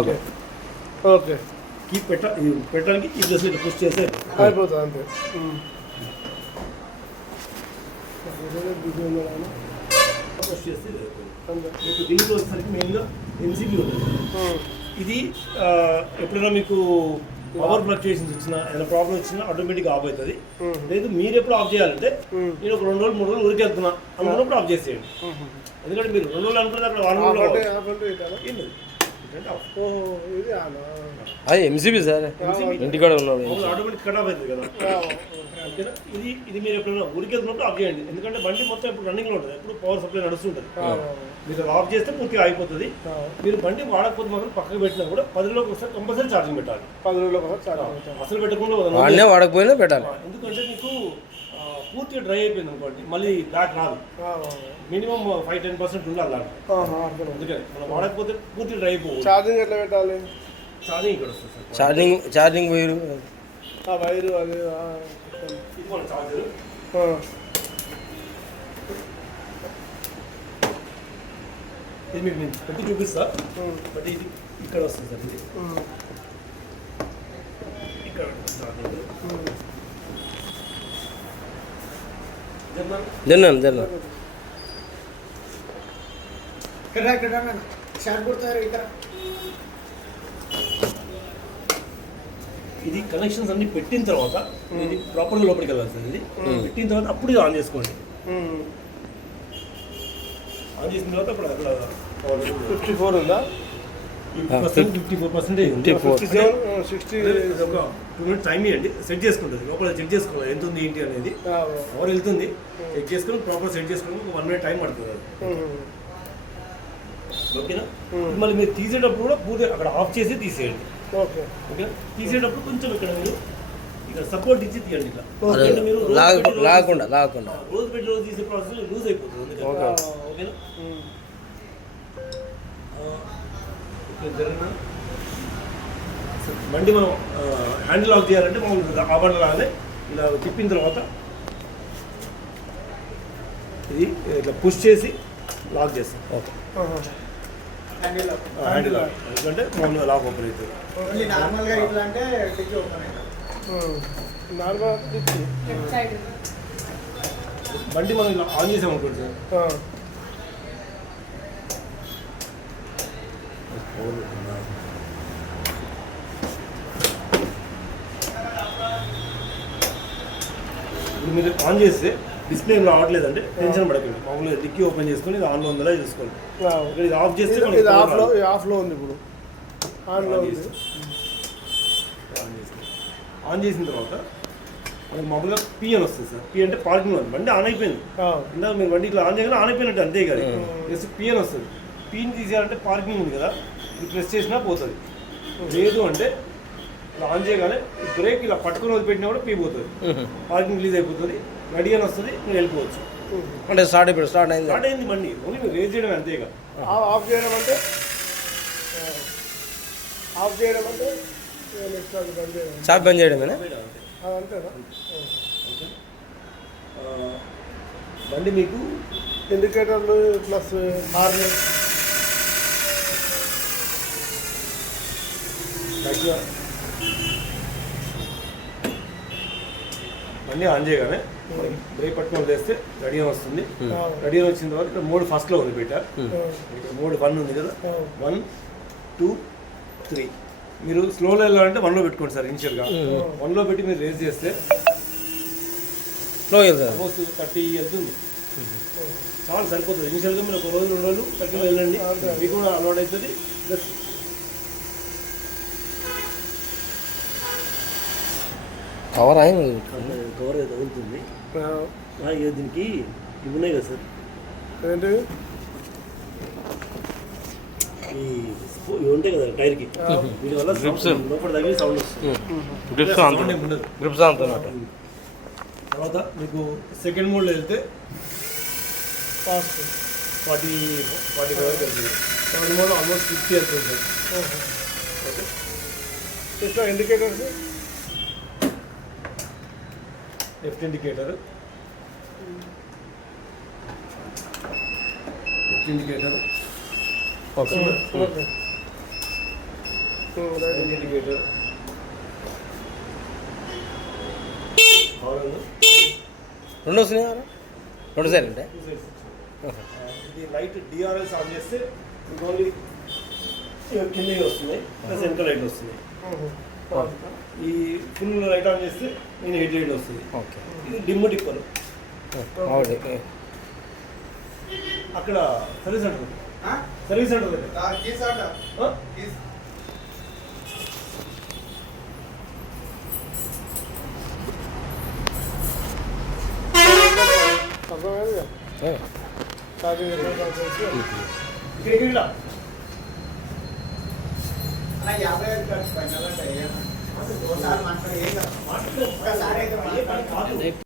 Okay okay key పెట్టడానికి ఈ place ఇట్లా పుష్ చేస్తే అయిపోతుంది అంతే. పుష్ చేస్తే ఇది అయిపోయింది. అంతే. మీకు దీంట్లో వచ్చేసరికి మెయిన్గా ఎంసీబీ ఉంటుంది. ఇది ఎప్పుడైనా మీకు పవర్ ఫ్లక్చుయేషన్స్ వచ్చినా ఏదైనా ప్రాబ్లం వచ్చినా ఆటోమేటిక్గా ఆఫ్ అవుతుంది. లేదు మీరు ఎప్పుడు ఆఫ్ చేయాలంటే నేను ఒక 2 రోజులు 3 రోజులు ఊరికి వెళ్తున్నా అనుకున్నప్పుడు ఆఫ్ చేసేయండి. ఎందుకంటే మీరు 2 రోజులు అనుకుంటే అక్కడ 1 రోజులు అది ఎంసీబీ సార్, ఇంటికాడ ఉన్నాడు ఆటోమేటిక్ కట్ ఆఫ్ అవుతుంది కదా. ఓకేనా? ఇది మీరు ఎప్పుడైనా ఊరికి వెళ్తున్నప్పుడు ఆఫ్ చేయండి. ఎందుకంటే బండి మొత్తం ఇప్పుడు రన్నింగ్లో ఉంటుంది, ఎప్పుడు పవర్ సప్లై నడుస్తుంటుంది. మీరు ఆఫ్ చేస్తే పూర్తిగా అయిపోతుంది. మీరు బండి వాడకపోతే మాత్రం పక్కకు పెట్టినా కూడా 10 రోజులకు ఒకసారి కంపల్సరీ ఛార్జింగ్ పెట్టాలి. 10 రోజులకు ఛార్జింగ్ అసలు పెట్టకుండా వాడకపోయినా పెట్టాలి. ఎందుకంటే మీకు పూర్తిగా డ్రై అయిపోయింది అనుకోండి, మళ్ళీ బ్యాక్ రాదు. మినిమం 5-10% ఉండాలి దాంట్లో. అందుకని మనం వాడకపోతే పూర్తిగా డ్రై అయిపోతుంది. ఛార్జింగ్ ఎట్లా పెట్టాలి? ఛార్జింగ్ ఇక్కడ వస్తుంది సార్. ఛార్జింగ్ వైరు వైరు అది ఇది మన ఛార్జర్. ఇది మీకు నేను పెట్టి చూపిస్తా. బట్ ఇది ఇక్కడ వస్తుంది సార్. ఇది ఇక్కడ జర్నా ఇది కనెక్షన్స్ అన్ని పెట్టిన తర్వాత ఇది ప్రాపర్గా లోపలికి వెళ్ళాలి సార్. ఇది పెట్టిన తర్వాత అప్పుడు ఇది ఆన్ చేసుకోండి. ఆన్ చేసిన తర్వాత అప్పుడు అక్కడ 54 ఉందా? 54% ఉంది. 60 ఒక 2 minutes టైం ఇవ్వండి, సెట్ చేసుకుంటుంది. లోపల చెక్ చేసుకోవాలి ఎంత ఉంది ఏంటి అనేది. పవర్ వెళ్తుంది, చెక్ చేసుకుని ప్రాపర్ సెట్ చేసుకుని ఒక 1 minute టైం పడుతుంది అది. ఓకేనా? మళ్ళీ మీరు తీసేటప్పుడు కూడా పూర్తి అక్కడ ఆఫ్ చేసి తీసేయండి. Okay okay. తీసేటప్పుడు కొంచెం ఇక్కడ మీరు ఇక్కడ సపోర్ట్ ఇచ్చి తీయండి. ఇట్లా మీరు లాగకుండా రోజు పెట్టి రోజు తీసే ప్రాసెస్ లూజ్ అయిపోతుంది. ఓకేనా? బండి మనం హ్యాండిల్ ఆఫ్ చేయాలంటే మనం ఆ బండి లాగానే ఇలా తిప్పిన తర్వాత ఇది ఇట్లా పుష్ చేసి లాక్ చేస్తాం. ఓకే. హ్యాండిల్ ఆఫ్ ఎందుకంటే మామూలుగా లాక్ ఓపెన్ అవుతుంది. బండి మనం ఇలా ఆన్ చేసామనుకోండి సార్, ఇప్పుడు మీరు ఆన్ చేస్తే డిస్ప్లే ఏం రావట్లేదంటే టెన్షన్ పడకండి. మామూలుగా డిక్కీ ఓపెన్ చేసుకొని ఇది ఆన్లో ఉందా చూసుకోండి. ఇది ఆఫ్ చేస్తే ఇది ఆఫ్లో ఉంది. ఇప్పుడు ఆన్లో ఉంది. ఆన్ చేసిన తర్వాత మనకి మామూలుగా పి అని వస్తుంది సార్. పి అంటే పార్కింగ్ ఉంది, బండి ఆన్ అయిపోయింది. ఇందాక మీరు బండి ఇట్లా ఆన్ చేయగానే ఆన్ అయిపోయినట్టు అంతే కదా. జస్ట్ పి అని వస్తుంది. పిని తీసేయాలంటే పార్కింగ్ ఉంది కదా, ఇది ప్రెస్ చేసినా పోతుంది. లేదు అంటే ఇలా ఆన్ చేయగానే బ్రేక్ ఇలా పట్టుకుని వదిలిపెట్టినా కూడా పీ పోతుంది, పార్కింగ్ రిలీజ్ అయిపోతుంది. రెడీ అని వస్తుంది, మీరు వెళ్ళిపోవచ్చు. అంటే స్టార్ట్ అయింది బండి. ఓన్లీ మీరు రేజ్ చేయడం అంతేగా. ఆఫ్ చేయడం అంటే షాప్ బంద్ చేయడమేనా? అంతేనా? బండి మీకు ఇండికేటర్లు ప్లస్ హార్న్ బండి ఆన్ చేయగానే బ్రేక్ పట్టుకొని వేస్తే రెడీ అని వస్తుంది. రెడీ అని వచ్చిన తర్వాత ఇక్కడ మోడ్ ఫస్ట్లో ఉంది పెట్టారు. ఇక్కడ మోడ్ 1 ఉంది కదా, 1, 2, 3. మీరు స్లోలో వెళ్ళాలంటే 1లో పెట్టుకోండి సార్. ఇనిషియల్గా 1లో పెట్టి మీరు రేస్ చేస్తే స్లో సపోజ్ 30 వెళ్తుంది, చాలా సరిపోతుంది. ఇనిషియల్గా మీరు 1 రోజు 2 రోజులు 30లో వెళ్ళండి, మీకు కూడా అలవాటు అవుతుంది. ప్లస్ కవర్ అయింది, కవర్ తగులుతుంది. దీనికి ఇవి ఉన్నాయి కదా సార్, ఏంటి ఇవి ఉంటాయి కదా టైర్కి, దీనివల్ల లోపల తగిలి సౌండ్ వస్తుంది. తర్వాత మీకు సెకండ్ మోడ్లో వెళ్తే 45 వరకు వెళ్తుంది. థర్డ్ మోడ్ ఆల్మోస్ట్ 50 వెళ్తుంది sir. Okay. Indicators left indicator, right indicator, horn, రెండు వస్తున్నాయి కదా? రెండు సైడ్ అంటే ఇది లైట్ డిఆర్ఎల్స్ ఆన్ చేస్తే మీకు ఓన్లీ కింద వస్తున్నాయి ప్లస్ వెనక లైట్ వస్తున్నాయి. ఈ ఫుల్ లైట్ ఆన్ చేస్తే నేను హెడ్ లైట్ వస్తుంది. ఓకే. ఇది డిమ్ టిప్పర్. అవును. అక్కడ సర్వీస్ సెంటర్ ఉంది. సర్వీస్ సెంటర్ దగ్గర అర్థమైంది ఛార్జింగ్ ఇక్కడ అలా 50 ఖర్చు పైన